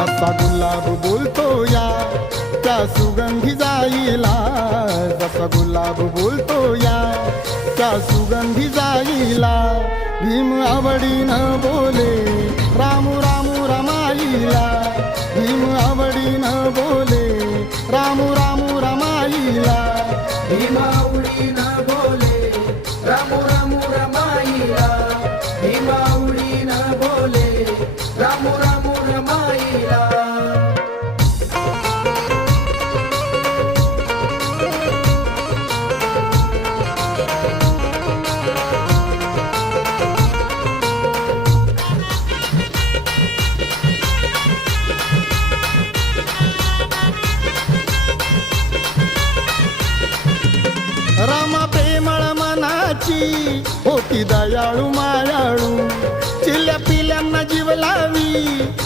जसा गुलाब बोलतो या त्या सुगंधी जाईला, जसा गुलाब बोलतो या त्या सुगंधी जाईला. भीम आवडीनं बोले रामू रामू रमाईला, भीम आवडीनं बोले रामू रामू रमाईला. भीम आवडीनं बोले रामू रामू रमाईला, भीम आवडीनं बोले रामू रामू रमाईला. रामा प्रेमळ मनाची होती दयाळू मायाळू, चिल्ल्या पिल्यांना जीव लावी